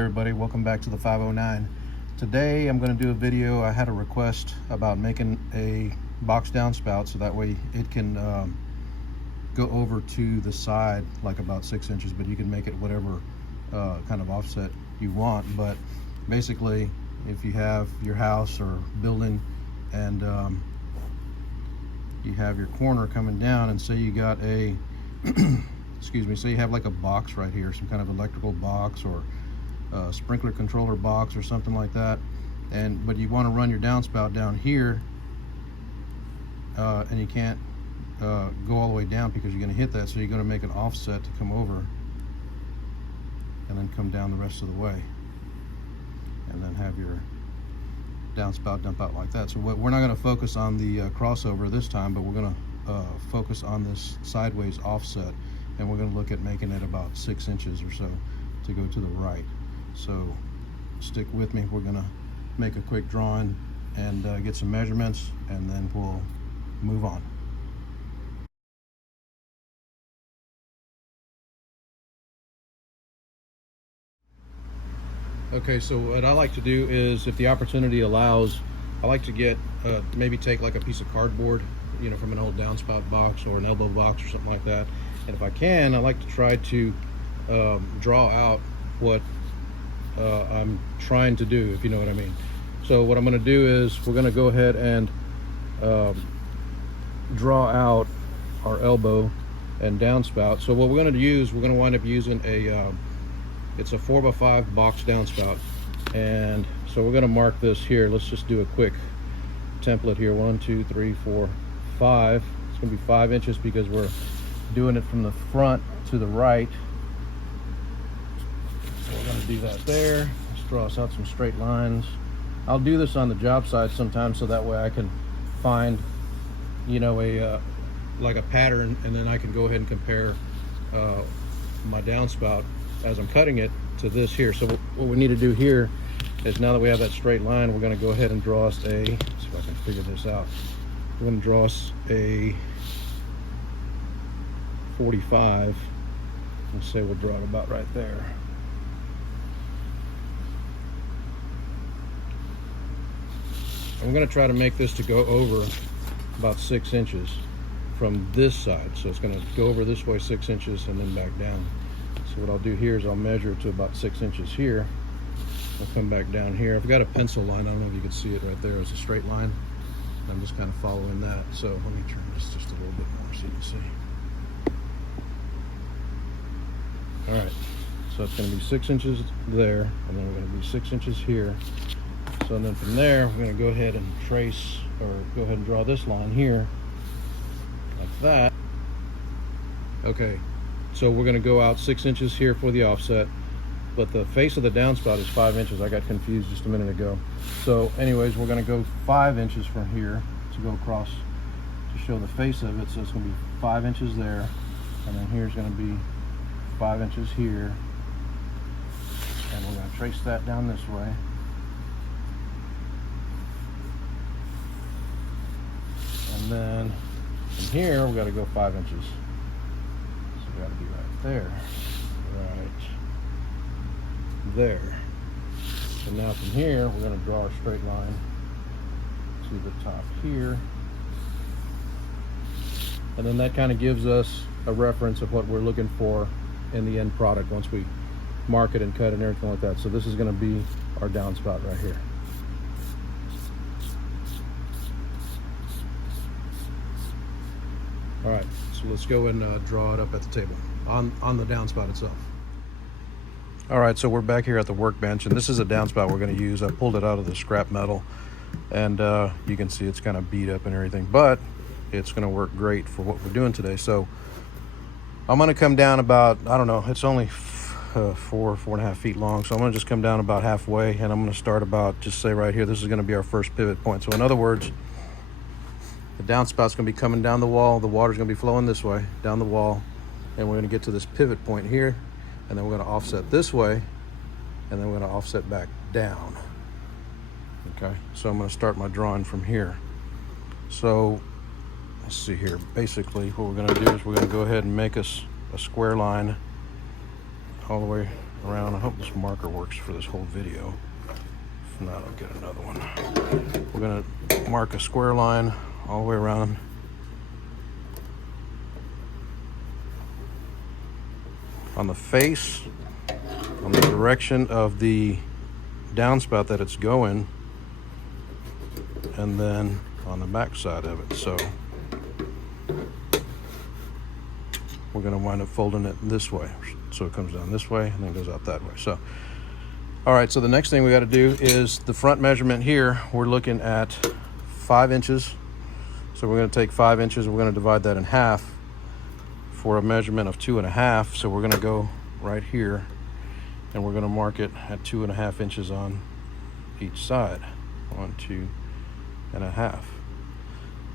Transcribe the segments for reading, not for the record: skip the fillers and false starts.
everybody, welcome back to the 509. Today I'm going to do a video. I had a request about making a box downspout so that way it can go over to the side like about 6 inches, but you can make it whatever kind of offset you want. But basically, if you have your house or building and you have your corner coming down, and say you got a excuse me, say you have like a box right here, some kind of electrical box or a sprinkler controller box or something like that, but you want to run your downspout down here, and you can't go all the way down because you're going to hit that, so you're going to make an offset to come over and then come down the rest of the way and then have your downspout dump out like that. So we're not going to focus on the crossover this time, but we're going to focus on this sideways offset, and we're going to look at making it about 6 inches or so to go to the right. So stick with me. We're going to make a quick drawing and get some measurements, and then we'll move on. Okay, so what I like to do is, if the opportunity allows, I like to get maybe take like a piece of cardboard, you know, from an old downspout box or an elbow box or something like that, and if I can, I like to try to draw out what I'm trying to do, if you know what I mean. So what I'm going to do is we're going to go ahead and draw out our elbow and downspout. So what we're going to use, we're going to wind up using it's a 4x5 box downspout, and so we're going to mark this here. Let's just do a quick template here. 1, 2, 3, 4, 5. It's going to be 5 inches because we're doing it from the front to the right. So we're going to do that there. Let's draw us out some straight lines. I'll do this on the job site sometimes, so that way I can find, you know, like a pattern, and then I can go ahead and compare my downspout as I'm cutting it to this here. So what we need to do here is, now that we have that straight line, we're going to go ahead and draw us let's see if I can figure this out. We're going to draw us a 45. Let's say we'll draw it about right there. And we're going to try to make this to go over about 6 inches from this side. So it's going to go over this way 6 inches and then back down. So what I'll do here is I'll measure to about 6 inches here. I'll come back down here. I've got a pencil line. I don't know if you can see it right there. It's a straight line. I'm just kind of following that. So let me turn this just a little bit more so you can see. All right, so it's going to be 6 inches there, and then we're going to be 6 inches here. So then from there, we're going to go ahead and trace, or go ahead and draw this line here, like that. Okay, so we're going to go out 6 inches here for the offset, but the face of the downspout is 5 inches. I got confused just a minute ago. So anyways, we're going to go 5 inches from here to go across to show the face of it. So it's going to be 5 inches there, and then here's going to be 5 inches here, and we're going to trace that down this way. And then from here, we've got to go 5 inches. So we've got to be right there. Right there. So now from here, we're going to draw a straight line to the top here. And then that kind of gives us a reference of what we're looking for in the end product once we mark it and cut and everything like that. So this is going to be our downspout right here. All right, so let's go and draw it up at the table on the downspout itself. All right, so we're back here at the workbench, and this is a downspout we're going to use. I pulled it out of the scrap metal, and you can see it's kind of beat up and everything, but it's going to work great for what we're doing today. So I'm going to come down about, I don't know, it's only 4.5 feet long, so I'm going to just come down about halfway, and I'm going to start about, just say right here, this is going to be our first pivot point. So in other words, the downspout's going to be coming down the wall, the water's going to be flowing this way down the wall, and we're going to get to this pivot point here, and then we're going to offset this way, and then we're going to offset back down. Okay, so I'm going to start my drawing from here. So let's see here. Basically what we're going to do is we're going to go ahead and make us a square line all the way around. I hope this marker works for this whole video. If not, I'll get another one. We're gonna mark a square line all the way around. On the face, on the direction of the downspout that it's going, and then on the back side of it. So we're going to wind up folding it this way, so it comes down this way and then goes out that way. So all right, so the next thing we got to do is the front measurement. Here we're looking at 5 inches, so we're going to take 5 inches, we're going to divide that in half for a measurement of 2.5. So we're going to go right here and we're going to mark it at 2.5 inches on each side. 1, 2.5.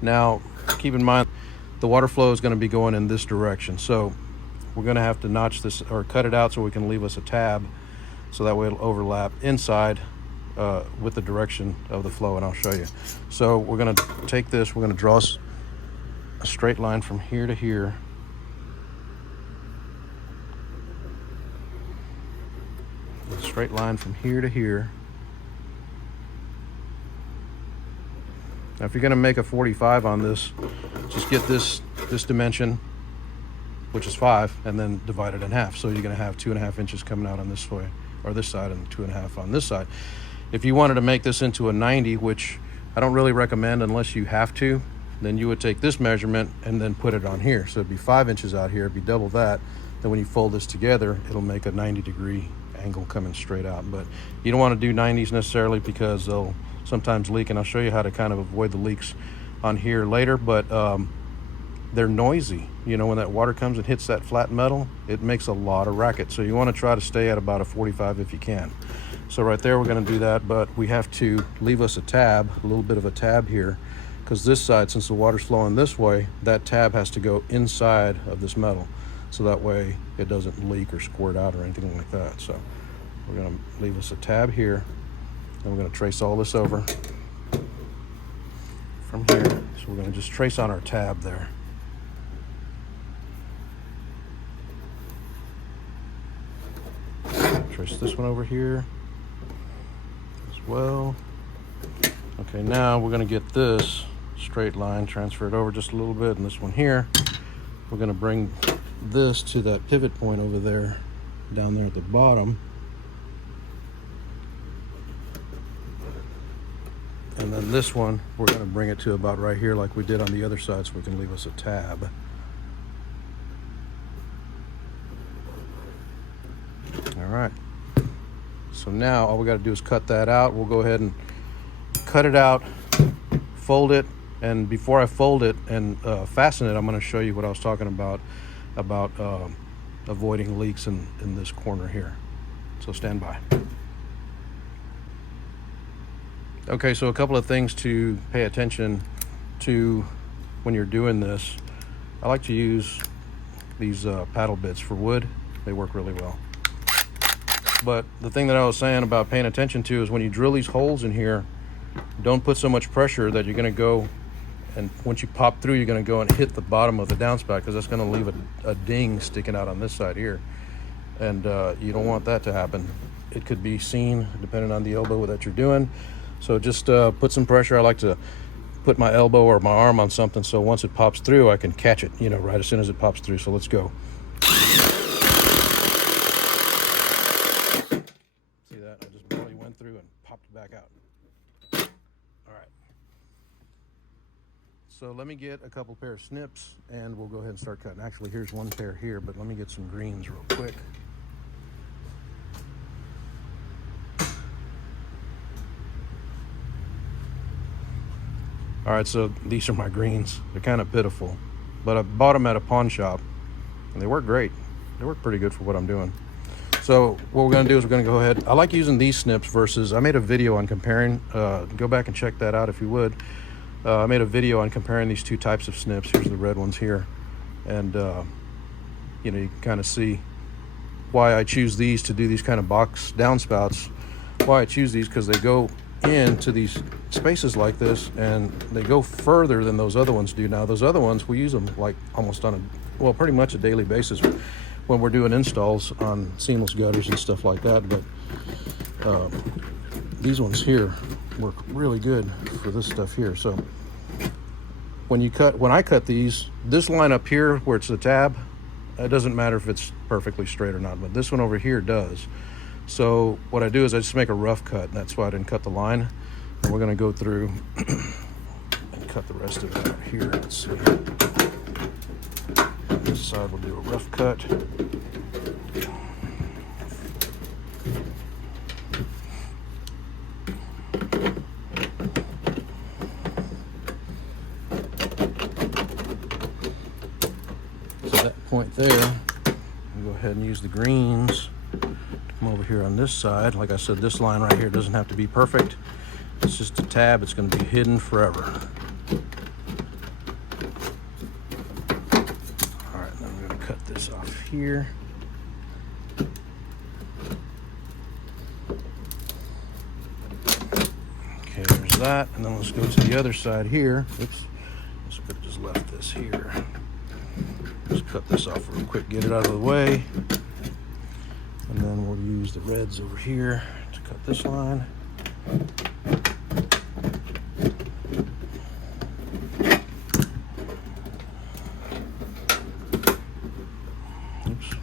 Now keep in mind the water flow is going to be going in this direction, so we're going to have to notch this or cut it out so we can leave us a tab, so that way it'll overlap inside with the direction of the flow, and I'll show you. So we're going to take this, we're going to draw a straight line from here to here. A straight line from here to here. Now if you're going to make a 45 on this, just get this dimension, which is 5, and then divide it in half. So you're going to have 2.5 inches coming out on this way, or this side, and 2.5 on this side. If you wanted to make this into a 90, which I don't really recommend unless you have to, then you would take this measurement and then put it on here. So it'd be 5 inches out here, it'd be double that. Then when you fold this together, it'll make a 90-degree angle coming straight out. But you don't want to do 90s necessarily because they'll sometimes leak, and I'll show you how to kind of avoid the leaks on here later. But they're noisy. You know, when that water comes and hits that flat metal, it makes a lot of racket. So you want to try to stay at about a 45 if you can. So right there, we're going to do that, but we have to leave us a tab, a little bit of a tab here, because this side, since the water's flowing this way, that tab has to go inside of this metal, so that way it doesn't leak or squirt out or anything like that. So we're going to leave us a tab here, and we're going to trace all this over from here. So we're going to just trace on our tab there. Trace this one over here as well. Okay, now we're going to get this straight line, transfer it over just a little bit, and this one here, we're going to bring this to that pivot point over there, down there at the bottom. And then this one, we're going to bring it to about right here like we did on the other side, so we can leave us a tab. All right. So now all we got to do is cut that out. We'll go ahead and cut it out, fold it, and before I fold it and fasten it, I'm going to show you what I was talking about avoiding leaks in this corner here. So stand by. Okay, so a couple of things to pay attention to when you're doing this. I like to use these paddle bits for wood. They work really well. But the thing that I was saying about paying attention to is when you drill these holes in here, don't put so much pressure that you're going to go, and once you pop through, you're going to go and hit the bottom of the downspout, because that's going to leave a ding sticking out on this side here. And you don't want that to happen. It could be seen depending on the elbow that you're doing. So just put some pressure. I like to put my elbow or my arm on something, so once it pops through, I can catch it, you know, right as soon as it pops through. So let's go. See that? I just barely went through and popped it back out. All right. So let me get a couple pair of snips and we'll go ahead and start cutting. Actually, here's one pair here, but let me get some greens real quick. All right, so these are my greens. They're kind of pitiful, but I bought them at a pawn shop and they work great. They work pretty good for what I'm doing. So what we're gonna do is we're gonna go ahead. I like using these snips versus, I made a video on comparing, go back and check that out if you would. I made a video on comparing these two types of snips. Here's the red ones here. And you know, you can kind of see why I choose these to do these kind of box downspouts. Why I choose these, because they go into these spaces like this and they go further than those other ones do. Now those other ones, we use them like almost on a, well, pretty much a daily basis. when we're doing installs on seamless gutters and stuff like that. But these ones here work really good for this stuff here. So when I cut these, this line up here where it's the tab, it doesn't matter if it's perfectly straight or not, but this one over here does. So what I do is I just make a rough cut, and that's why I didn't cut the line. And we're going to go through and cut the rest of it out here. Let's see. On this side we'll do a rough cut. So at that point there, I'll go ahead and use the greens. Come over here on this side. Like I said, this line right here doesn't have to be perfect. It's just a tab. It's going to be hidden forever. All right, then I'm going to cut this off here. Okay, there's that. And then let's go to the other side here. Oops, I could have just left this here. Just cut this off real quick, get it out of the way. And then we'll use the reds over here to cut this line. Oops.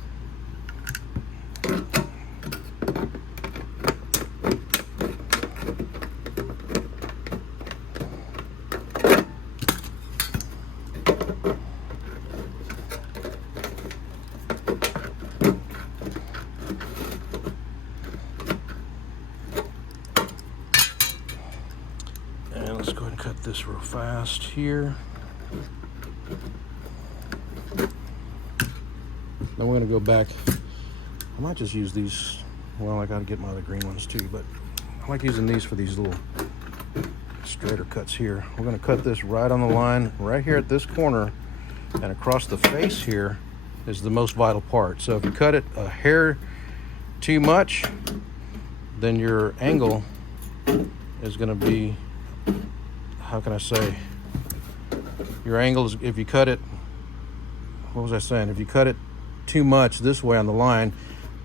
Let's go ahead and cut this real fast here. Then we're going to go back. I might just use these. Well, I got to get my other green ones too, but I like using these for these little straighter cuts here. We're going to cut this right on the line, right here at this corner, and across the face here is the most vital part. So if you cut it a hair too much, then your angle is going to be, how can I say, your angle is, if you cut it, what was I saying? If you cut it too much this way on the line,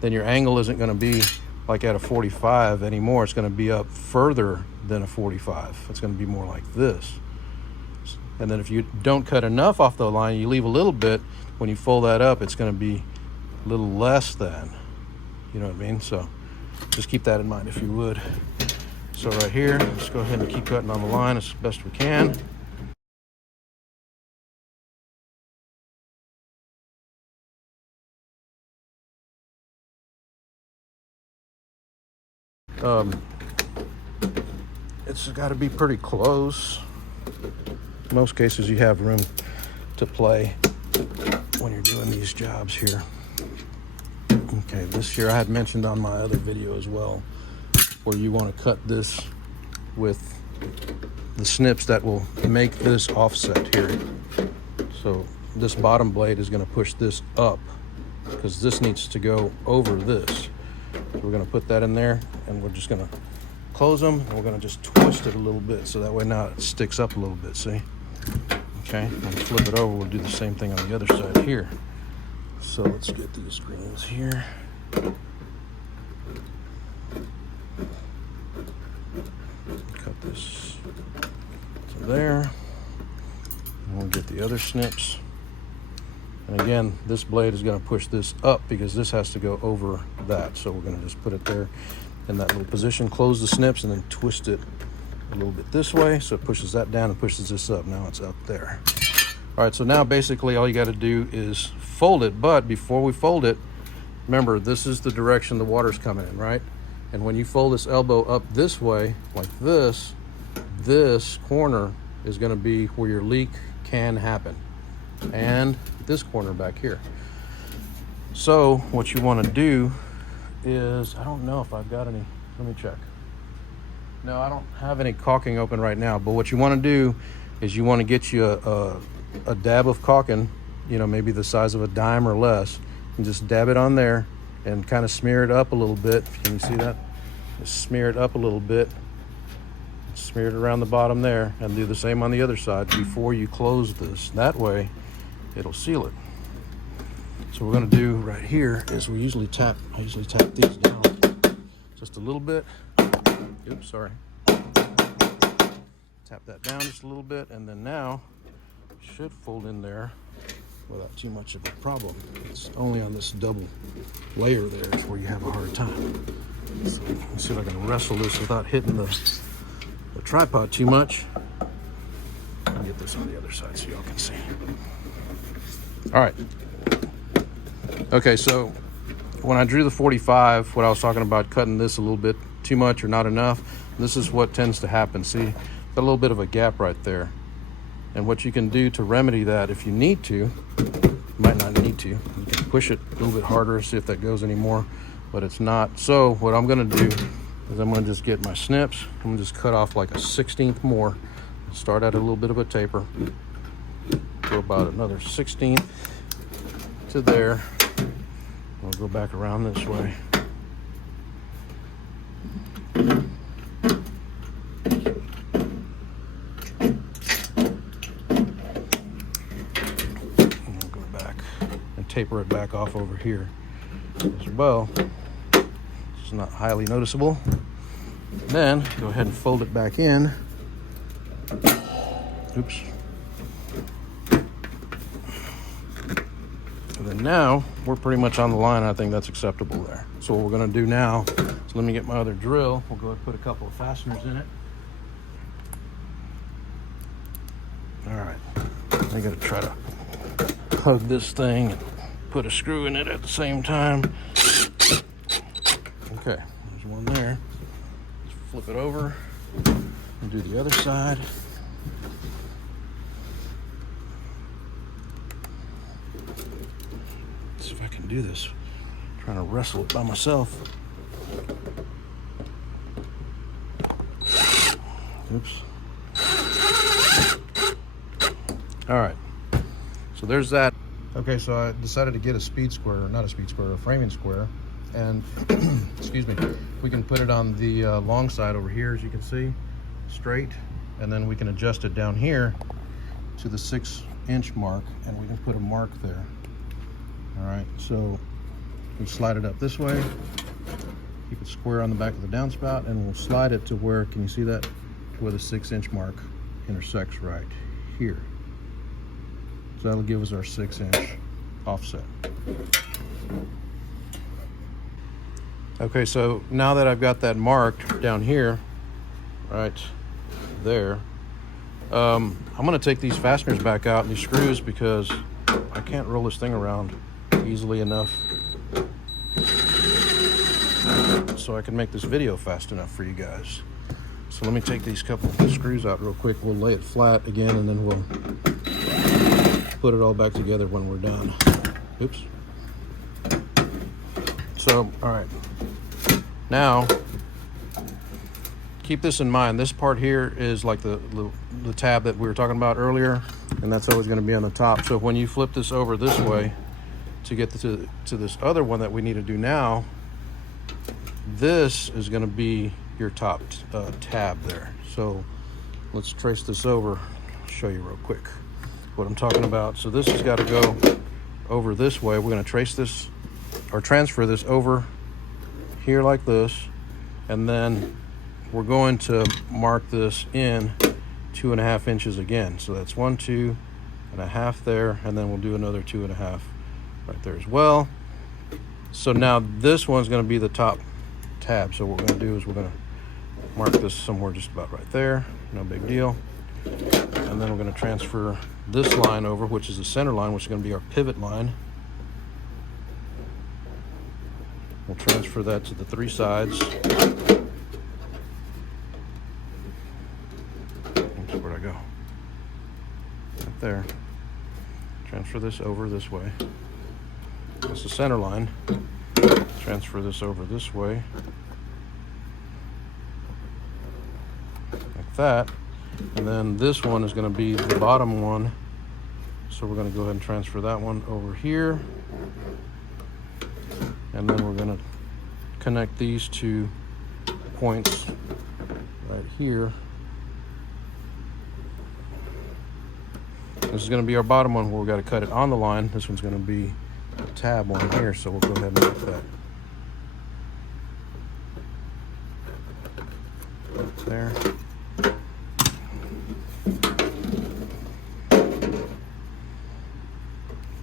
then your angle isn't going to be like at a 45 anymore. It's going to be up further than a 45. It's going to be more like this. And then if you don't cut enough off the line, you leave a little bit, when you fold that up, it's going to be a little less than, you know what I mean? So just keep that in mind if you would. So right here, let's go ahead and keep cutting on the line as best we can. It's got to be pretty close. In most cases, you have room to play when you're doing these jobs here. Okay, this here I had mentioned on my other video as well, where you want to cut this with the snips that will make this offset here. So this bottom blade is going to push this up because this needs to go over this. So we're going to put that in there, and we're just going to close them, and we're going to just twist it a little bit so that way now it sticks up a little bit, see? Okay, let's flip it over. We'll do the same thing on the other side here. So let's get these greens here. Cut this to there. And we'll get the other snips. And again, this blade is going to push this up because this has to go over that. So we're going to just put it there in that little position, close the snips, and then twist it a little bit this way. So it pushes that down and pushes this up. Now it's up there. All right, so now basically all you got to do is fold it. But before we fold it, remember, this is the direction the water's coming in, right? And when you fold this elbow up this way, like this corner is going to be where your leak can happen. And this corner back here. So what you want to do is, I don't know if I've got any, let me check. No, I don't have any caulking open right now, but what you want to do is you want to get you a dab of caulking, you know, maybe the size of a dime or less, and just dab it on there and kind of smear it up a little bit. Can you see that? Just smear it up a little bit. Smear it around the bottom there, and do the same on the other side before you close this. That way it'll seal it. So what we're gonna do right here is I usually tap these down just a little bit. Oops, sorry. Tap that down just a little bit, and then now it should fold in there without too much of a problem. It's only on this double layer there is where you have a hard time. So let's see if I can wrestle this without hitting the tripod too much. I'll get this on the other side so y'all can see. All right. Okay, so when I drew the 45, what I was talking about cutting this a little bit too much or not enough, this is what tends to happen. See, got a little bit of a gap right there. And what you can do to remedy that, if you need to, you might not need to. You can push it a little bit harder, see if that goes anymore, but it's not. So what I'm gonna do is I'm gonna just get my snips. I'm gonna just cut off like a 1/16 more. Start at a little bit of a taper. Go about another 1/16 to there. We'll go back around this way. Taper it back off over here as well. It's not highly noticeable. Then go ahead and fold it back in. Oops. And then now we're pretty much on the line. I think that's acceptable there. So what we're going to do now is let me get my other drill. We'll go ahead and put a couple of fasteners in it. All right. I got to try to hug this thing and put a screw in it at the same time. Okay, there's one there. Let's flip it over and do the other side. Let's see if I can do this. I'm trying to wrestle it by myself. Oops. All right, so there's that. Okay, so I decided to get a speed square, not a speed square, a framing square, and excuse me, we can put it on the long side over here, as you can see, straight, and then we can adjust it down here to the 6-inch mark, and we can put a mark there. All right, so we slide it up this way, keep it square on the back of the downspout, and we'll slide it to where, can you see that, to where the 6-inch mark intersects right here. So that'll give us our 6-inch offset. Okay, so now that I've got that marked down here, right there, I'm gonna take these fasteners back out and these screws because I can't roll this thing around easily enough so I can make this video fast enough for you guys. So let me take these couple of screws out real quick. We'll lay it flat again and then we'll put it all back together when we're done. Oops. So, all right. Now, keep this in mind. This part here is like the tab that we were talking about earlier, and that's always going to be on the top. So when you flip this over this way to get to this other one that we need to do now, this is going to be your top tab there. So let's trace this over, show you real quick what I'm talking about. So this has got to go over this way. We're going to trace this or transfer this over here like this, and then we're going to mark this in 2.5 inches again. So that's 1, 2.5 there, and then we'll do another 2.5 right there as well. So now this one's going to be the top tab. So what we're going to do is we're going to mark this somewhere just about right there, no big deal. And then we're going to transfer this line over, which is the center line, which is going to be our pivot line. We'll transfer that to the 3 sides. Oops, where'd I go? Right there. Transfer this over this way. That's the center line. Transfer this over this way. Like that. And then this one is going to be the bottom one. So we're going to go ahead and transfer that one over here. And then we're going to connect these 2 points right here. This is going to be our bottom one where we've got to cut it on the line. This one's going to be the tab one here, so we'll go ahead and make that. There.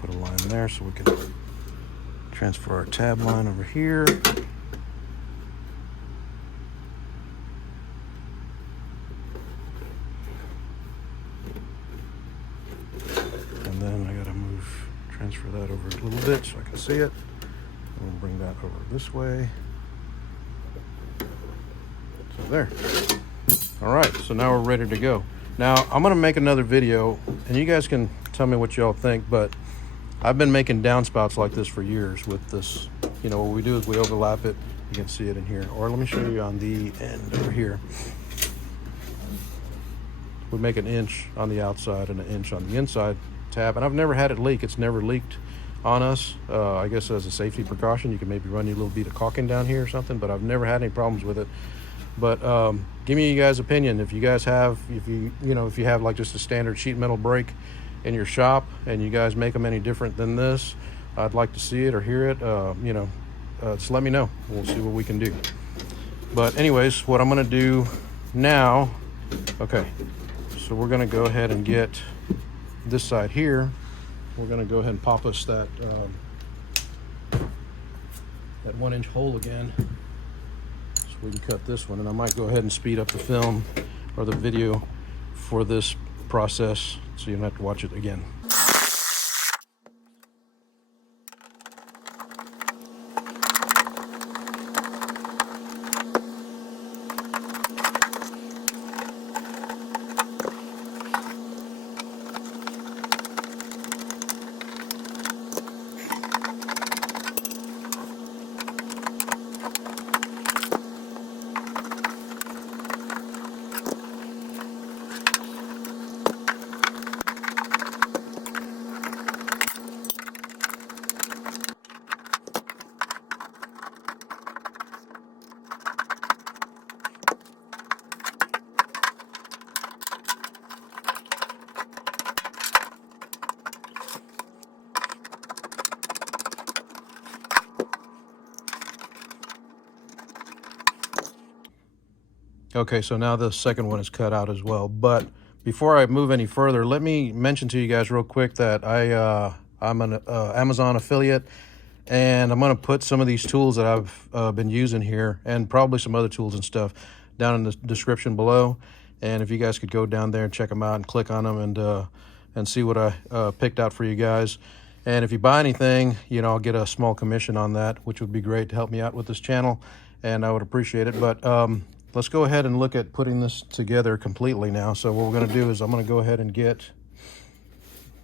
Put a line there so we can transfer our tab line over here. And then I gotta transfer that over a little bit so I can see it. And we'll bring that over this way. So there. All right, so now we're ready to go. Now I'm gonna make another video, and you guys can tell me what y'all think, but I've been making downspouts like this for years with this. You know, what we do is we overlap it. You can see it in here. Or let me show you on the end over here. We make an inch on the outside and an inch on the inside tab, and I've never had it leak. It's never leaked on us. I guess as a safety precaution, you can maybe run your little bead of caulking down here or something, but I've never had any problems with it. But give me you guys' opinion. If you guys have, if you have like just a standard sheet metal brake in your shop and you guys make them any different than this, I'd like to see it or hear it. Just let me know. We'll see what we can do. But anyways, what I'm gonna do now, okay, so we're gonna go ahead and get this side here. We're gonna go ahead and pop us that 1-inch hole again. We can cut this one, and I might go ahead and speed up the film or the video for this process so you don't have to watch it again. Okay, so now the second one is cut out as well. But before I move any further, let me mention to you guys real quick that I'm an Amazon affiliate, and I'm going to put some of these tools that I've been using here, and probably some other tools and stuff, down in the description below. And if you guys could go down there and check them out and click on them and see what I picked out for you guys. And if you buy anything, you know, I'll get a small commission on that, which would be great to help me out with this channel, and I would appreciate it. But let's go ahead and look at putting this together completely now. So what we're going to do is I'm going to go ahead and get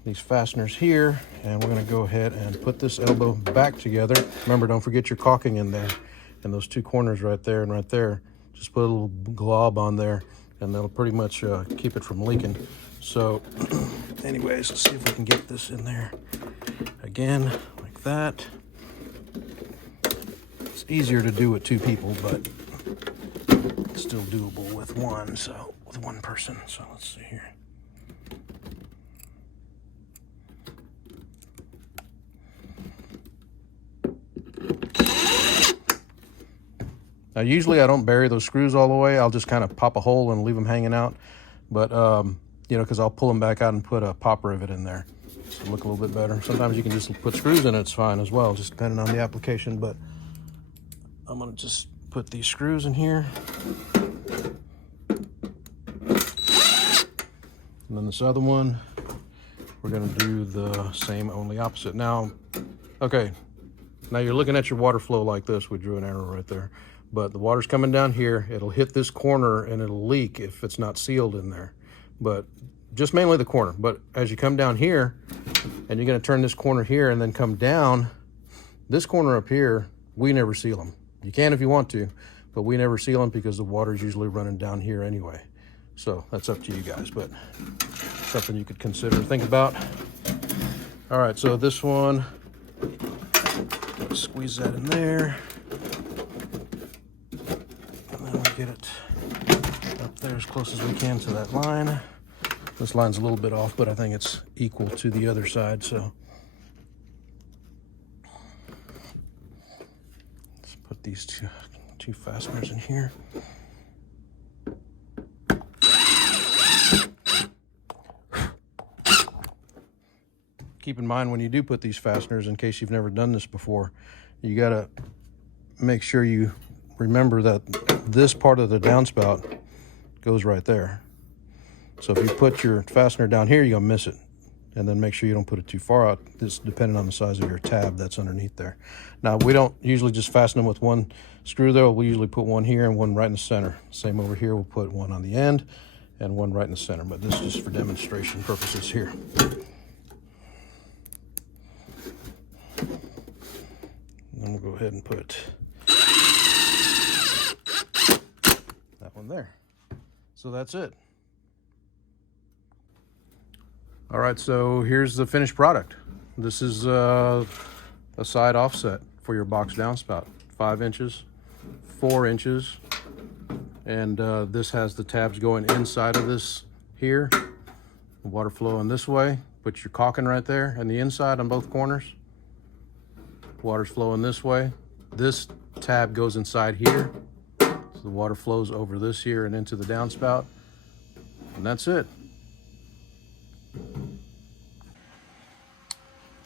these fasteners here, and we're going to go ahead and put this elbow back together. Remember, don't forget your caulking in there, and those two corners right there and right there. Just put a little glob on there, and that'll pretty much keep it from leaking. So anyways, let's see if we can get this in there again, like that. It's easier to do with two people, but it's still doable with one person. So let's see here. Now usually I don't bury those screws all the way. I'll just kind of pop a hole and leave them hanging out. But you know, because I'll pull them back out and put a pop rivet in there to look a little bit better. Sometimes you can just put screws in it, it's fine as well, just depending on the application. But I'm gonna just put these screws in here. And then this other one, we're gonna do the same, only opposite. Now, okay, now you're looking at your water flow like this. We drew an arrow right there. But the water's coming down here. It'll hit this corner and it'll leak if it's not sealed in there. But just mainly the corner. But as you come down here, and you're gonna turn this corner here and then come down, this corner up here, we never seal them. You can if you want to, but we never seal them because the water's usually running down here anyway. So that's up to you guys, but something you could consider, think about. All right, so this one, squeeze that in there. And then we'll get it up there as close as we can to that line. This line's a little bit off, but I think it's equal to the other side, so. put these two fasteners in here. Keep in mind when you do put these fasteners, in case you've never done this before, you gotta make sure you remember that this part of the downspout goes right there. So if you put your fastener down here, you're gonna miss it. And then make sure you don't put it too far out. This depending on the size of your tab that's underneath there. Now we don't usually just fasten them with one screw though. We usually put one here and one right in the center. Same over here, we'll put one on the end and one right in the center, but this is just for demonstration purposes here. And we'll go ahead and put that one there. So that's it. All right, so here's the finished product. This is a side offset for your box downspout, 5 inches, 4 inches, and this has the tabs going inside of this here. The water flowing this way. Put your caulking right there, and the inside on both corners. Water's flowing this way. This tab goes inside here, so the water flows over this here and into the downspout, and that's it.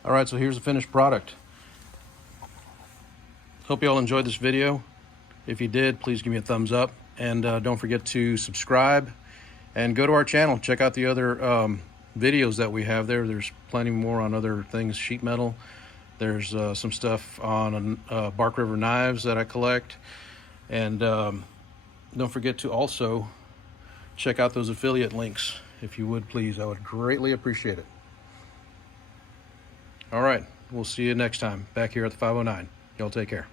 All right, so here's the finished product. Hope you all enjoyed this video. If you did, please give me a thumbs up, and don't forget to subscribe and go to our channel. Check out the other videos that we have there. There's plenty more on other things, sheet metal. There's some stuff on Bark River knives that I collect. And don't forget to also check out those affiliate links. If you would, please, I would greatly appreciate it. All right, we'll see you next time back here at the 509. Y'all take care.